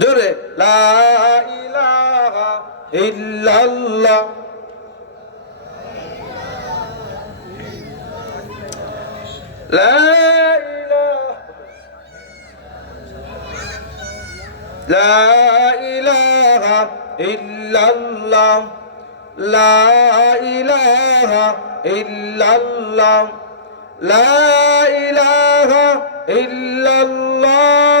জোরে লা ইলাহা ইল্লাল্লাহ لا إله لا إله إلا الله لا إله إلا الله لا إله إلا الله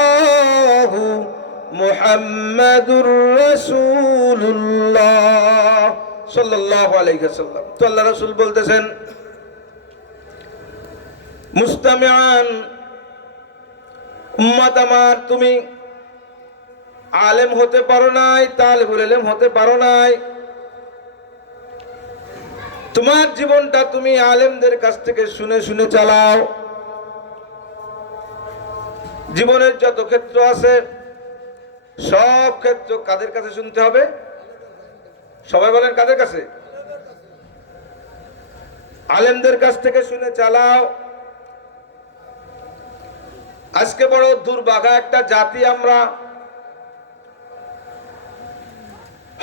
মোহাম্মদুর রসুল্লাহ সাল্লাহ আলাইসাল্লাম তো আল্লাহ রসুল বলতেছেন মুস্তামিয়ান উম্মত আমার, তুমি আলেম হতে পারো নাই, তালেবুল এলেম হতে পারো নাই। তোমার জীবনটা তুমি আলেমদের কাছ থেকে শুনে শুনে চালাও। জীবনের যত ক্ষেত্র আছে সব ক্ষেত্র কাদের কাছে শুনতে হবে? সবাই বলেন কাদের কাছে? আলেমদের কাছ থেকে শুনে চালাও। আজকে বড় দুর্ভাগা একটা জাতি আমরা।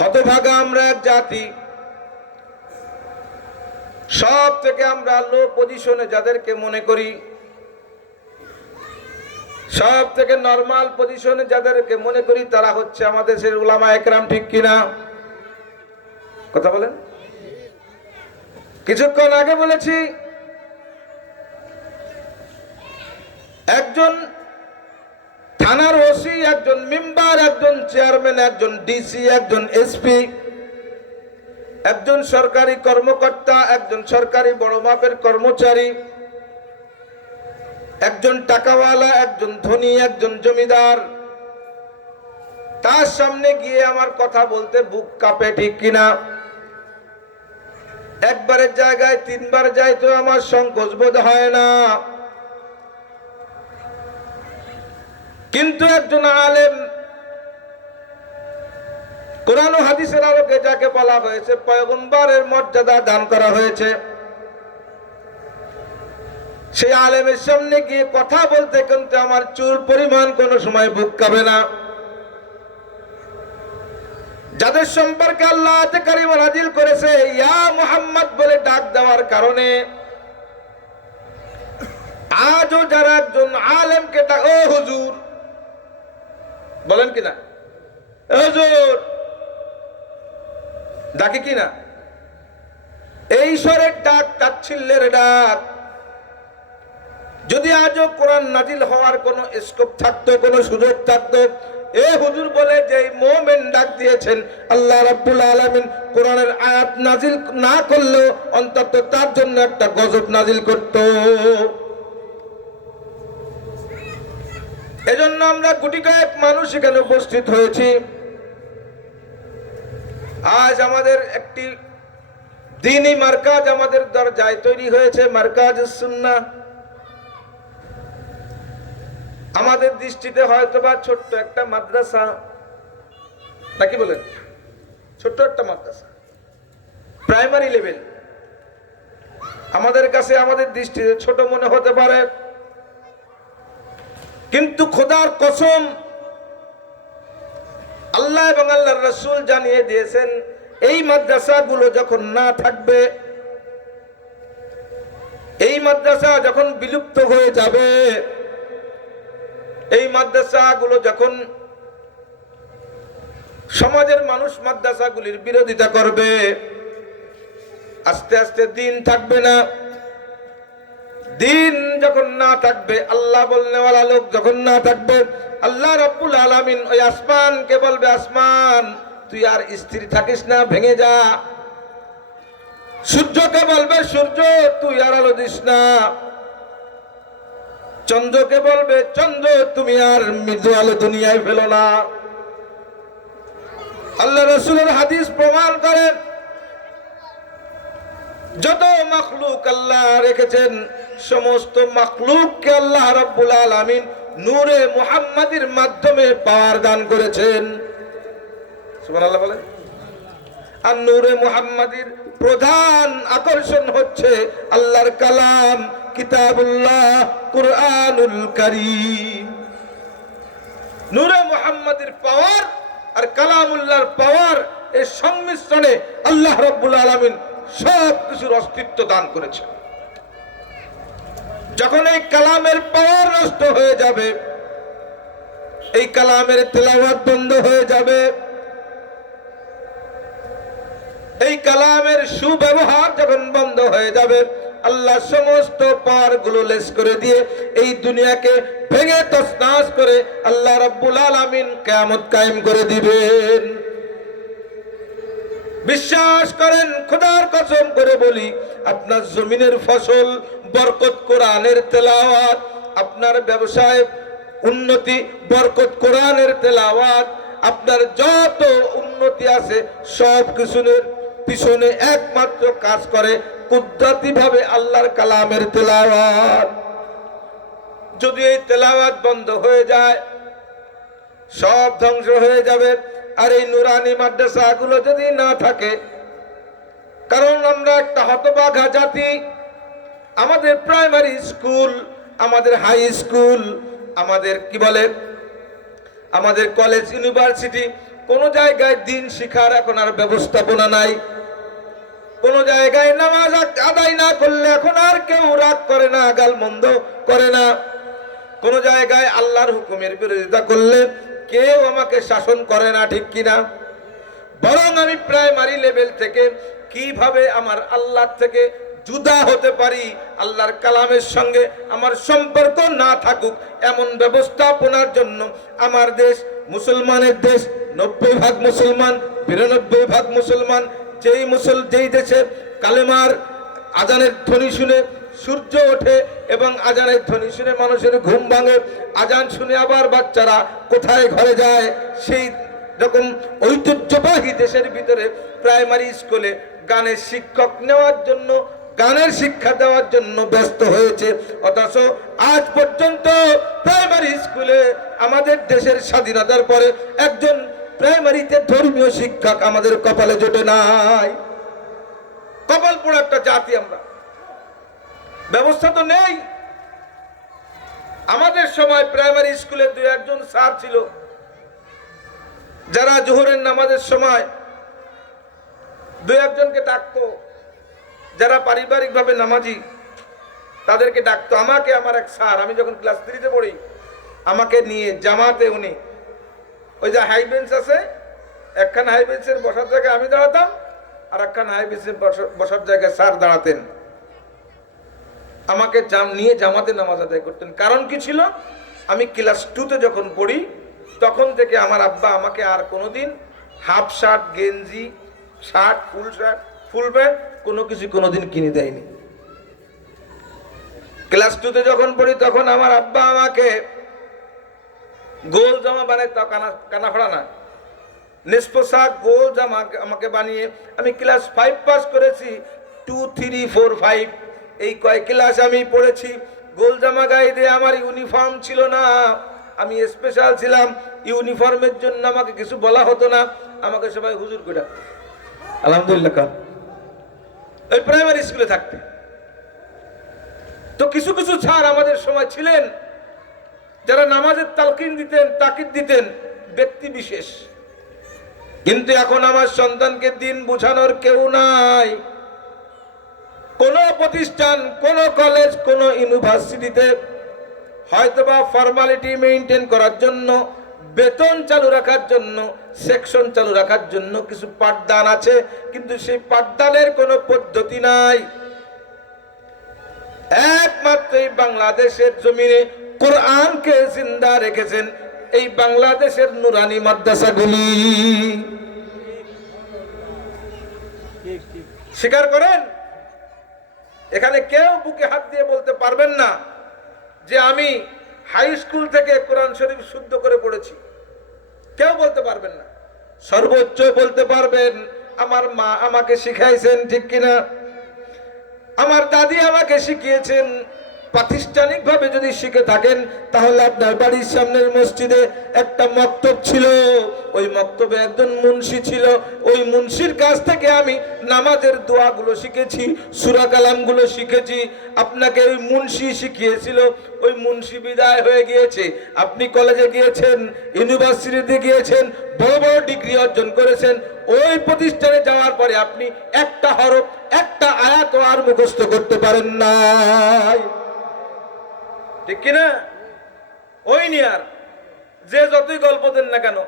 হতভাগা আমরা এক জাতি। সব থেকে আমরা লো পজিশনে যাদেরকে মনে করি সব থেকে নর্মাল পজিশনে যাদেরকে মনে করি তারা হচ্ছে আমাদের সে উলামা একরাম, ঠিক কিনা? কথা বলেন। কিছুক্ষণ আগে বলেছি, একজন থানার ওসি, একজন মেম্বার, একজন চেয়ারম্যান, একজন ডিসি একজন এসপি একজন সরকারি কর্মকর্তা, একজন সরকারি বড় মাপের কর্মচারী একজন টাকাওয়ালা, একজন ধনী, একজন জমিদার, তার সামনে গিয়ে আমার কথা বলতে বুক কাঁপে, ঠিক কিনা? একবারের জায়গায়, তিনবার যাই তো আমার সংকোচ বোধ হয় না। কিন্তু একজন আলেম কোরআন হাদিসের আলোকে যাকে বলা হয়েছে, পয়গম্বরের মর্যাদা দান করা হয়েছে। সেই আলেমের সামনে গিয়ে কথা বলতে কিন্তু আমার চুল পরিমাণ কোনো সময় বুক কাবে না। যাদের সম্পর্কে আল্লাহ কারিম নাজিল করেছে, ইয়া মুহাম্মদ বলে ডাক দেওয়ার কারণে আজও যারা একজন আলেমকে ডাক, ও হুজুর, বলেন কিনা হুজুর, ডাকে কিনা এই স্বরের ডাক তাচ্ছিল্যের ডাক। যদি আজও কোরআন নাজিল হওয়ার কোনো স্কোপ থাকতো, কোনো সুযোগ থাকতো, এ হুজুর বলে যে মোমেন ডাক দিয়েছেন, আল্লাহ রাব্বুল আলামিন কোরআনের আয়াত নাজিল না করলেও অন্তত তার জন্য একটা গজব নাজিল করত। এজন্য আমরা কোটি কয়েক মানুষ এখানে উপস্থিত হয়েছি। আজ আমাদের একটি দিনই মার্কাজ আমাদের দরজায় তৈরি হয়েছে মার্কাজ সুন্না আমাদের দৃষ্টিতে হয়তোবা ছোট্ট একটা মাদ্রাসা। নাকি বলেন? ছোট্ট একটা মাদ্রাসা। প্রাইমারি লেভেল আমাদের কাছে আমাদের দৃষ্টিতে ছোট মনে হতে পারে। কিন্তু খোদার কসম, আল্লাহ এবং আল্লাহর রসুল জানিয়ে দিয়েছেন, এই মাদ্রাসাগুলো যখন না থাকবে, এই মাদ্রাসা যখন বিলুপ্ত হয়ে যাবে এই মাদ্রাসাগুলো যখন সমাজের মানুষ মাদ্রাসাগুলির বিরোধিতা করবে, আস্তে আস্তে দিন থাকবে না। দিন যখন না থাকবে, আল্লাহ বলনেওয়ালা লোক যখন না থাকবে, আল্লাহ রব্বুল আলামিন ওই আসমানকে বলবে, আসমান, তুই আর স্থির থাকিস না, ভেঙে যা। সূর্যকে বলবে, সূর্য, তুই আর আলো দিস না। চন্দ্রকে বলবে, চন্দ্র, তুমি আর মৃদু আলো দুনিয়ায় ফেলো না। আল্লাহ রসুলের হাদিস প্রমাণ করেন, যত মাখলুক আল্লাহ রেখেছেন, সমস্ত মাখলুককে আল্লাহ রব্বুল আলামিন নূরে মুহাম্মাদির মাধ্যমে পাওয়ার দান করেছেন। বলেন। আর নূরে মুহাম্মাদির প্রধান আকর্ষণ হচ্ছে আল্লাহর কালাম কিতাবুল্লাহ আল্লাহ রব্বুল আলামিন সব অস্তিত্ব দান করেছেন। যখন এই কালামের পাওয়ার নষ্ট হয়ে যাবে, এই কালামের তেলাওয়াত বন্ধ হয়ে যাবে, এই কালামের সুব্যবহার যখন বন্ধ হয়ে যাবে আল্লাহ সমস্ত পারগুলো লেস করে দিয়ে এই দুনিয়াকে ভেঙে তসনাস করে আল্লাহ রাব্বুল আলামিন কিয়ামত কায়েম করে দিবেন। বিশ্বাস করেন, খোদার কসম করে বলি, আপনার জমিনের ফসল বরকত কোরআনের তেলাওয়াত, আপনার ব্যবসায় উন্নতি বরকত কোরআনের তেলাওয়াত, আপনার যত উন্নতি আছে সব কিছুর পিছনে একমাত্র কাজ করে কুদরতি ভাবে আল্লাহর কালামের তেলাওয়াত। যদি এই তেলাওয়াত বন্ধ হয়ে যায়, সব ধ্বংস হয়ে যাবে। আর এই নুরানি মাদ্রাসাগুলো যদি না থাকে, কারণ আমরা একটা হতবাঘা জাতি, আমাদের প্রাইমারি স্কুল, আমাদের হাই স্কুল, আমাদের কি বলে, আমাদের কলেজ, ইউনিভার্সিটি, কোন জায়গায় দিন শিখার এখন আর ব্যবস্থাপনা নাই। কোন জায়গায় নামাজ আদায় না করলে এখন আর কেউ রাগ করে না গাল মন্দ করে না। কোন জায়গায় আল্লাহর হুকুমের বিরোধিতা করলে কেউ আমাকে শাসন করে না, ঠিক কিনা বরং আমি প্রাইমারি লেভেল থেকে কীভাবে আমার আল্লাহ থেকে জুদা হতে পারি, আল্লাহর কালামের সঙ্গে আমার সম্পর্ক না থাকুক, এমন ব্যবস্থাপনার জন্য আমার দেশ মুসলমানের দেশ, নব্বই ভাগ মুসলমান, বিরানব্বই ভাগ মুসলমান যেই মুসল, যেই দেশে কালেমার আজানের ধ্বনি শুনে সূর্য ওঠে এবং আজানের ধ্বনি শুনে মানুষের ঘুম ভাঙে, আজান শুনে আবার বাচ্চারা কোথায় ঘরে যায়, সেই রকম ঐতিহ্যবাহী দেশের ভিতরে প্রাইমারি স্কুলে গানের শিক্ষক নেওয়ার জন্য, গানের শিক্ষা দেওয়ার জন্য ব্যস্ত হয়েছে। অথচ আজ পর্যন্ত প্রাইমারি স্কুলে আমাদের দেশের স্বাধীনতার পরে একজন প্রাইমারিতে ধর্মীয় শিক্ষক আমাদের কপালে জোটে নাই। কপাল পোড়া একটা জাতি আমরা। ব্যবস্থা তো নেই। আমাদের সময় প্রাইমারি স্কুলে দু একজন স্যার ছিল। যারা জোহরের নামাজের সময় দু একজনকে ডাকতো। যারা পারিবারিকভাবে নামাজি, তাদেরকে ডাকতো। আমাকে, আমার এক স্যার, আমি যখন ক্লাস থ্রিতে পড়ি, আমাকে নিয়ে জামাতে উনি ওই যে হাই বেঞ্চ আছে, একখান হাই বেঞ্চের বসার জায়গায় আমি দাঁড়াতাম, আর একখান হাই বেঞ্চের বসা- বসার জায়গায় স্যার দাঁড়াতেন। আমাকে জাম, নিয়ে জামাতে নামাজ আদায় করতেন। কারণ কি ছিল? আমি ক্লাস টুতে যখন পড়ি, তখন থেকে আমার আব্বা আমাকে আর কোনোদিন হাফ শার্ট গেঞ্জি shirt full shirt full pant কোনো কিছু কোনোদিন কিনে দেয়নি। ক্লাস টুতে যখন পড়ি, তখন আমার আব্বা আমাকে গোল জামা বানায় তা কানা কানা ফাড়া না। নিষ্পোশাক গোল জামা আমাকে বানিয়ে আমি ক্লাস ফাইভ পাস করেছি। টু থ্রি ফোর ফাইভ এই কয় ক্লাস আমি পড়েছি। গোল জামা গায়ে দিয়ে আমার ইউনিফর্ম ছিল না। আমি স্পেশাল ছিলাম। ইউনিফর্মের জন্য আমাকে কিছু বলা হতো না। আমাকে সবাই হুজুর করে। আলহামদুলিল্লাহ ওই প্রাইমারি স্কুলে থাকতে। তো কিছু কিছু ছাড় আমাদের সময় ছিলেন। যারা নামাজের তালকিন দিতেন, তাকিদ দিতেন, ব্যক্তি বিশেষ। কিন্তু এখন আমার সন্তানকে দিন বোঝানোর কেউ নাই। কোন প্রতিষ্ঠান, কোন কলেজ, কোন ইউনিভার্সিটিতে হয়তোবা ফর্মালিটি মেনটেন করার জন্য, বেতন চালু রাখার জন্য, সেকশন চালু রাখার জন্য কিছু পাঠদান আছে, কিন্তু সেই পাঠদানের কোনো পদ্ধতি নাই। একমাত্র এই বাংলাদেশের জমিনে কোরআনকে জিন্দা রেখেছেন এই বাংলাদেশের নুরানি মাদ্রাসাগুলি। স্বীকার করেন? এখানে কেউ বুকে হাত দিয়ে বলতে পারবেন না যে আমি হাই স্কুল থেকে কোরআন শরীফ শুদ্ধ করে পড়েছি। কেউ বলতে পারবেন না। সর্বোচ্চ বলতে পারবেন, আমার মা আমাকে শিখাইছেন ঠিক কিনা? আমার দাদি আমাকে শিখিয়েছেন প্রাতিষ্ঠানিক ভাবে যদি শিখে থাকেন, তাহলে আপনার বাড়ির সামনের মসজিদে একটা মক্তব ছিল। ওই মক্তবে একজন মুন্সি ছিল। ওই মুন্সির কাছ থেকে আমি নামাজের দোয়াগুলো শিখেছি, সুরা কালামগুলো শিখেছি। আপনাকে ওই মুন্সি শিখিয়েছিল। ওই মুন্সি বিদায় হয়ে গিয়েছে। আপনি কলেজে গিয়েছেন, ইউনিভার্সিটিতে গিয়েছেন, বড় বড় ডিগ্রি অর্জন করেছেন। ওই প্রতিষ্ঠানে যাওয়ার পরে আপনি একটা হরফ, একটা আয়াত আর মুখস্থ করতে পারেন নাই। ঠিক কিনা? ওই নিয়ার, যে যতই গল্প দেন না কেন,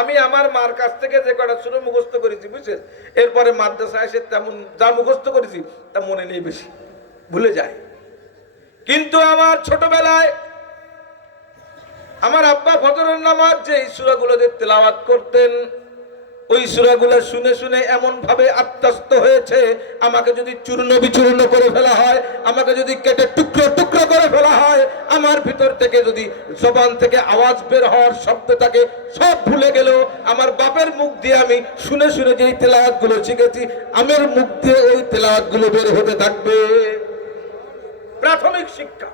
আমি আমার মার কাছ থেকে যে কটা শুনে মুখস্থ করেছি, বুঝছেন? এরপরে মাদ্রাসা এসে তেমন যা মুখস্থ করেছি, তা মনে নেই বেশি, ভুলে যায় কিন্তু আমার ছোটবেলায় আমার আব্বা ফজরের নামাজ যে এই সুরাগুলো যে তেলাওয়াত করতেন ওই সুরাগুলো শুনে শুনে এমন ভাবে আত্মস্ত হয়েছে, আমাকে যদি চূর্ণ বিচূর্ণ করে ফেলা হয়, আমাকে যদি কেটে টুকরো টুকরো করে ফেলা হয়, আমার ভিতর থেকে যদি জবান থেকে আওয়াজ বের হওয়ার শব্দ থাকে সব ভুলে গেল, আমার বাপের মুখ দিয়ে আমি শুনে শুনে যেই তেলাওয়াতগুলো শিখেছি, আমার মুখ দিয়ে ওই তেলাওয়াতগুলো বের হতে থাকবে। প্রাথমিক শিক্ষা,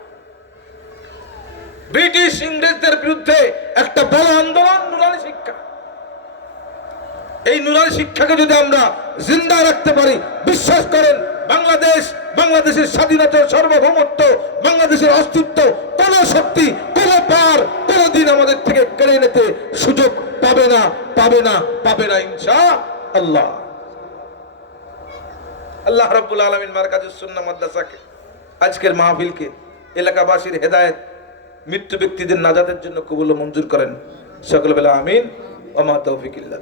ব্রিটিশ ইংরেজদের বিরুদ্ধে একটা বড় আন্দোলন শিক্ষা। এই নুরানি শিক্ষাকে যদি আমরা জিন্দা রাখতে পারি, বিশ্বাস করেন, বাংলাদেশ, বাংলাদেশের স্বাধীনতা, সার্বভৌমত্ব, বাংলাদেশের অস্তিত্ব, কোন শক্তি, কোন পার কোনদিন আমাদের থেকে কেড়ে নিতে সুযোগ পাবে না পাবে না পাবে না, ইনশা আল্লাহ। আল্লাহ রাব্বুল আলামিন মার্কাজুস সুন্নাহ মাদ্রাসাকে, আজকের মাহফিলকে এলাকাবাসীর হেদায়েত, মৃত্যু ব্যক্তিদের নাজাতের জন্য কবুল মঞ্জুর করেন। সকল বেলা আমিন ওমা তৌফিকিল্লাহ